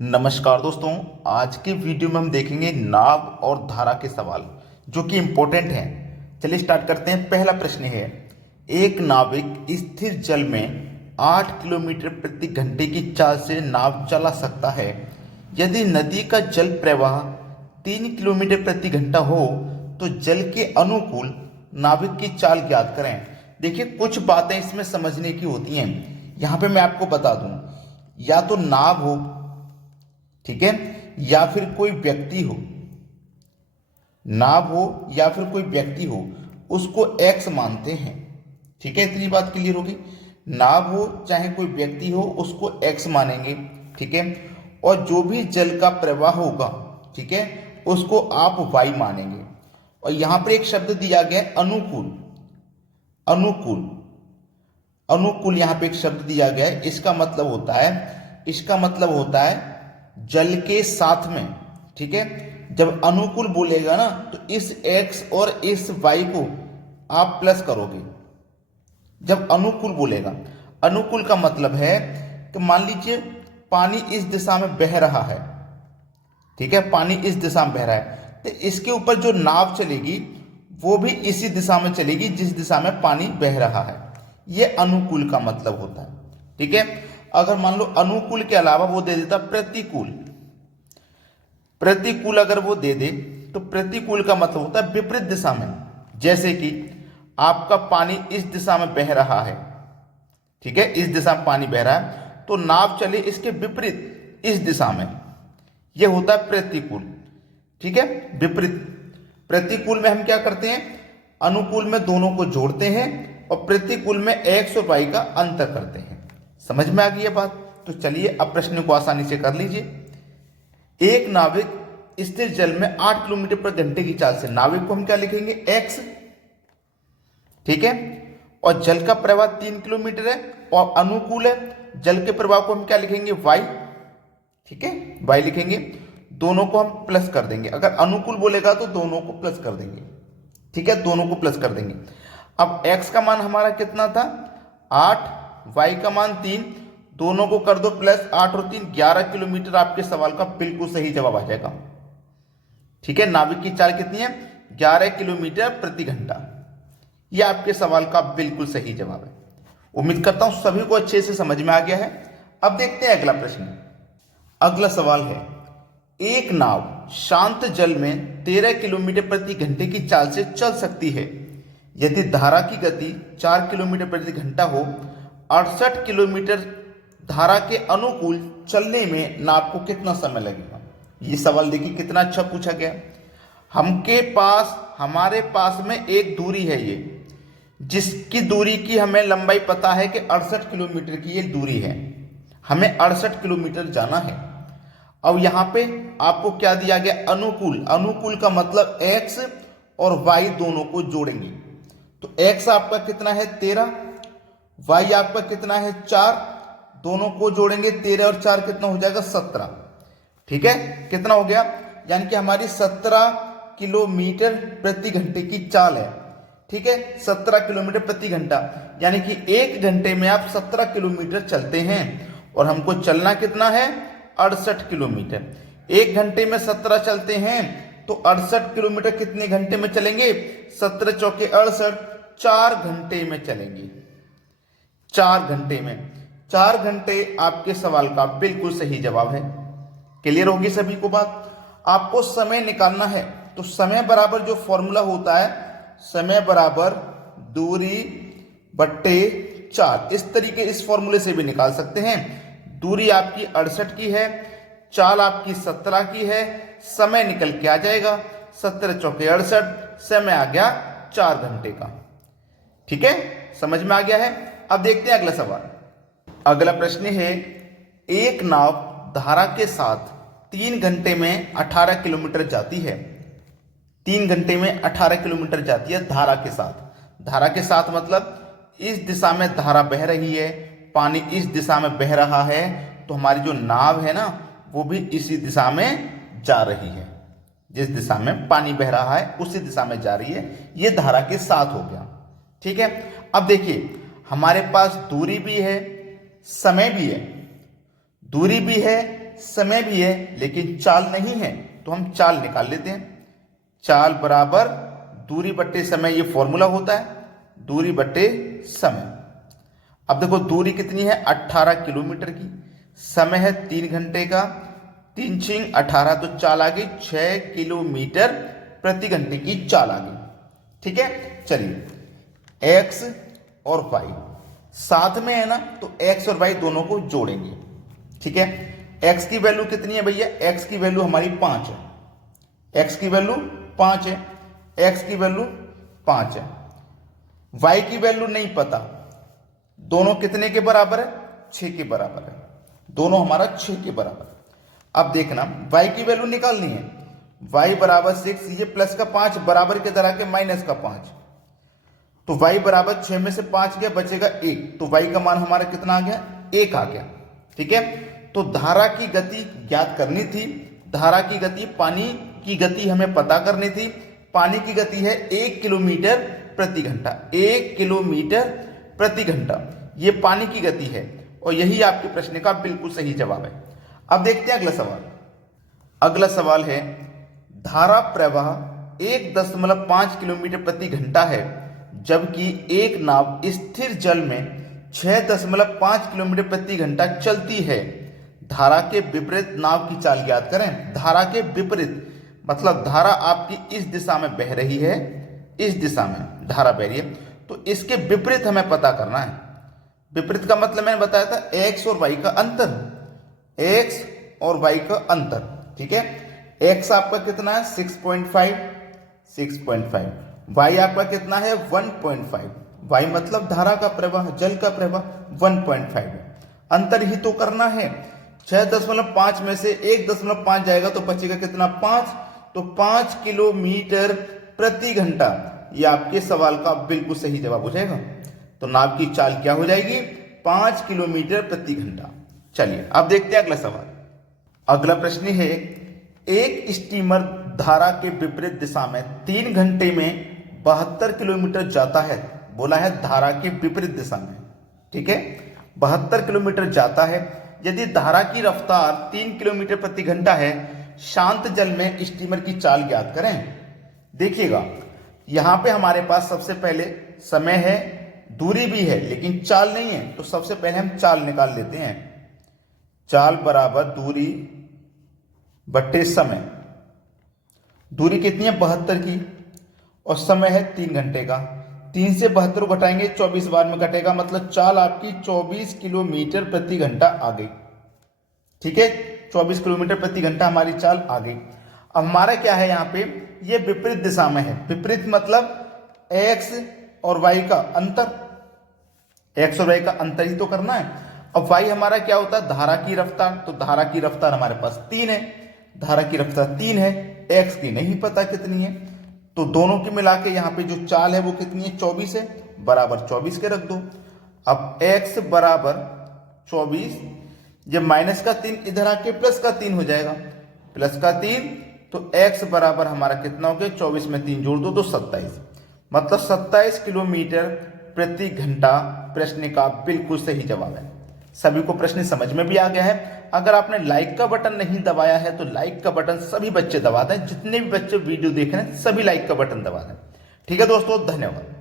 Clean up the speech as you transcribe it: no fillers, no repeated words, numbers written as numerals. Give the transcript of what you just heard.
नमस्कार दोस्तों। आज के वीडियो में हम देखेंगे नाव और धारा के सवाल जो कि इम्पोर्टेंट हैं। चलिए स्टार्ट करते हैं। पहला प्रश्न है, एक नाविक स्थिर जल में 8 किलोमीटर प्रति घंटे की चाल से नाव चला सकता है। यदि नदी का जल प्रवाह 3 किलोमीटर प्रति घंटा हो तो जल के अनुकूल नाविक की चाल ज्ञात करें। देखिए, कुछ बातें इसमें समझने की होती हैं। यहाँ पे मैं आपको बता दूं, या तो नाव हो, ठीक है, या फिर कोई व्यक्ति हो, नाव हो या फिर कोई व्यक्ति हो, उसको एक्स मानते हैं। ठीक है, इतनी बात क्लियर होगी। नाव हो चाहे कोई व्यक्ति हो, उसको एक्स मानेंगे। ठीक है, और जो भी जल का प्रवाह होगा, ठीक है, उसको आप वाई मानेंगे। और यहां पर एक शब्द दिया गया है अनुकूल। अनुकूल अनुकूल यहां पे एक शब्द दिया गया है। इसका मतलब होता है जल के साथ में। ठीक है, जब अनुकूल बोलेगा ना तो इस x और इस y को आप प्लस करोगे जब अनुकूल बोलेगा। अनुकूल का मतलब है कि मान लीजिए पानी इस दिशा में बह रहा है। ठीक है, पानी इस दिशा में बह रहा है तो इसके ऊपर जो नाव चलेगी वो भी इसी दिशा में चलेगी जिस दिशा में पानी बह रहा है। यह अनुकूल का मतलब होता है। ठीक है, अगर मान लो अनुकूल के अलावा वो दे देता प्रतिकूल। प्रतिकूल अगर वो दे दे तो प्रतिकूल का मतलब होता है विपरीत दिशा में। जैसे कि आपका पानी इस दिशा में बह रहा है, ठीक है, इस दिशा में पानी बह रहा है तो नाव चले इसके विपरीत इस दिशा में, यह होता है प्रतिकूल। ठीक है, विपरीत। प्रतिकूल में हम क्या करते हैं, अनुकूल में दोनों को जोड़ते हैं और प्रतिकूल में एक्स और वाई का अंतर करते हैं। समझ में आ गई है बात? तो चलिए अब प्रश्न को आसानी से कर लीजिए। एक नाविक स्थिर जल में 8 किलोमीटर प्रति घंटे की चाल से, नाविक को हम क्या लिखेंगे, एक्स। ठीक है, और जल का प्रवाह 3 किलोमीटर है और अनुकूल है, जल के प्रवाह को हम क्या लिखेंगे, वाई। ठीक है, वाई लिखेंगे। दोनों को हम प्लस कर देंगे। अगर अनुकूल बोलेगा तो दोनों को प्लस कर देंगे। ठीक है, दोनों को प्लस कर देंगे। अब x का मान हमारा कितना था, 8, y का मान 3, दोनों को कर दो प्लस, 8 और 3 11 किलोमीटर आपके सवाल का बिल्कुल सही जवाब आ जाएगा। ठीक है, नाविक की चाल कितनी है, 11 किलोमीटर प्रति घंटा। यह आपके सवाल का बिल्कुल सही जवाब है। उम्मीद करता हूं सभी को अच्छे से समझ में आ गया है। अब देखते हैं अगला प्रश्न। अगला सवाल है, एक नाव शांत जल में 13 किलोमीटर प्रति घंटे की चाल से चल सकती है। यदि धारा की गति 4 किलोमीटर प्रति घंटा हो, 68 किलोमीटर धारा के अनुकूल चलने में नाव को कितना समय लगेगा। ये सवाल देखिए कितना अच्छा पूछा गया। हमारे पास में एक दूरी है, ये जिसकी दूरी की हमें लंबाई पता है कि 68 किलोमीटर की ये दूरी है। हमें 68 किलोमीटर जाना है। अब यहां पे आपको क्या दिया गया, अनुकूल। अनुकूल का मतलब x और y दोनों को जोड़ेंगे तो x आपका कितना है 13, y आपका कितना है 4, दोनों को जोड़ेंगे 13 और 4 कितना हो जाएगा 17। ठीक है, कितना हो गया, यानी कि हमारी 17 किलोमीटर प्रति घंटे की चाल है। ठीक है, 17 किलोमीटर प्रति घंटा, यानी कि 1 घंटे में आप 17 किलोमीटर चलते हैं और हमको चलना कितना है, 68 किलोमीटर। 1 घंटे में 17 चलते हैं तो 68 किलोमीटर कितने घंटे में चलेंगे, 17 चौके 68, 4 घंटे में चलेंगे। 4 घंटे में, 4 घंटे आपके सवाल का बिल्कुल सही जवाब है। क्लियर होगी सभी को बात? आपको समय निकालना है तो समय बराबर जो फॉर्मूला होता है, समय बराबर दूरी बट्टे 4, इस तरीके इस फॉर्मूले से भी निकाल सकते हैं। दूरी आपकी 68 की है, चाल आपकी 17 की है, समय निकल के आ जाएगा 17 चौके 68, समय आ गया 4 घंटे का। ठीक है, समझ में आ गया है। अब देखते हैं अगला सवाल। अगला प्रश्न है, एक नाव धारा के साथ 3 घंटे में 18 किलोमीटर जाती है। 3 घंटे में 18 किलोमीटर जाती है धारा के साथ। धारा के साथ मतलब इस दिशा में धारा बह रही है, पानी इस दिशा में बह रहा है, तो हमारी जो नाव है ना वो भी इसी दिशा में जा रही है। जिस दिशा में पानी बह रहा है उसी दिशा में जा रही है। ये धारा के साथ हो गया। ठीक है, अब देखिए हमारे पास दूरी भी है, समय भी है। दूरी भी है, समय भी है लेकिन चाल नहीं है, तो हम चाल निकाल लेते हैं। चाल बराबर दूरी बट्टे समय, ये फॉर्मूला होता है, दूरी बट्टे समय। अब देखो दूरी कितनी है 18 किलोमीटर की, समय है 3 घंटे का, 3 छिंग 18, तो चाल आ गई 6 किलोमीटर प्रति घंटे की चाल आ गई। ठीक है, चलिए x और y साथ में है ना, तो x और y दोनों को जोड़ेंगे। ठीक है, x की वैल्यू कितनी है भैया, x की वैल्यू हमारी 5 है, x की वैल्यू 5 है, x की वैल्यू 5 है। y की वैल्यू नहीं पता, दोनों कितने के बराबर है, 6 के बराबर है, दोनों हमारा 6 के बराबर है। अब देखना y की वैल्यू निकालनी है, y बराबर 6, ये प्लस का 5 बराबर के तरह के माइनस का 5, तो y बराबर 6 में से 5 गया, बचेगा 1, तो y का मान हमारा कितना आ गया, 1 आ गया। ठीक है, तो धारा की गति ज्ञात करनी थी, धारा की गति, पानी की गति हमें पता करनी थी। पानी की गति है 1 किलोमीटर प्रति घंटा, 1 किलोमीटर प्रति घंटा, ये पानी की गति है, और यही आपके प्रश्न का बिल्कुल सही जवाब है। अब देखते हैं अगला सवाल। अगला सवाल है, धारा प्रवाह 1.5 किलोमीटर प्रति घंटा है, जबकि एक नाव स्थिर जल में 6.5 किलोमीटर प्रति घंटा चलती है। धारा के विपरीत नाव की चाल ज्ञात करें। धारा के विपरीत मतलब धारा आपकी इस दिशा में बह रही है, इस दिशा में धारा बह रही है, तो इसके विपरीत हमें पता करना है। विपरीत का मतलब मैंने बताया था x और y का अंतर, x और y का अंतर। ठीक है, x आपका कितना है 6.5, 6.5, y आपका कितना है 1.5, y मतलब धारा का प्रवाह, जल का प्रवाह 1.5 है। अंतर ही तो करना है, 6.5 में से 1.5 जाएगा तो बचेगा कितना 5, तो 5 किलोमीटर प्रति घंटा, ये आपके सवाल का बिल्कुल सही जवाब हो जाएगा। तो नाव की चाल क्या हो जाएगी, 5 किलोमीटर प्रति घंटा। चलिए अब देखते हैं अगला सवाल। अगला प्रश्न है, एक स्टीमर धारा के विपरीत दिशा में 3 घंटे में 72 किलोमीटर जाता है। बोला है धारा के विपरीत दिशा में, ठीक है, 72 किलोमीटर जाता है। यदि धारा की रफ्तार 3 किलोमीटर प्रति घंटा है, शांत जल में स्टीमर की चाल ज्ञात करें। देखिएगा यहां पे हमारे पास सबसे पहले समय है, दूरी भी है, लेकिन चाल नहीं है, तो सबसे पहले हम चाल निकाल लेते हैं। चाल बराबर दूरी बट्टे समय। दूरी कितनी है 72 की, और समय है 3 घंटे का। 3 से 72 घटाएंगे 24 बार में कटेगा, मतलब चाल आपकी 24 किलोमीटर प्रति घंटा आ गई। ठीक है, 24 किलोमीटर प्रति घंटा हमारी चाल आ गई। अब हमारा क्या है यहाँ पे, ये विपरीत दिशा में है। विपरीत मतलब x और y का अंतर, x और y का अंतर ही तो करना है। अब y हमारा क्या होता है, धारा की रफ्तार, तो धारा की रफ्तार हमारे पास 3 है, धारा की रफ्तार 3 है, x की नहीं पता कितनी है, तो दोनों की मिला के यहाँ पे जो चाल है वो कितनी है 24 है, बराबर 24 के रख दो। अब x बराबर 24, ये माइनस का 3 इधर आके प्लस का 3 हो जाएगा, प्लस का 3, तो x बराबर हमारा कितना हो गया, 24 में 3 जोड़ दो तो 27, मतलब 27 किलोमीटर प्रति घंटा प्रश्न का बिल्कुल सही जवाब है। सभी को प्रश्न समझ में भी आ गया है। अगर आपने लाइक का बटन नहीं दबाया है तो लाइक का बटन सभी बच्चे दबा दें, जितने भी बच्चे वीडियो देख रहे हैं सभी लाइक का बटन दबा दें। ठीक है दोस्तों, धन्यवाद।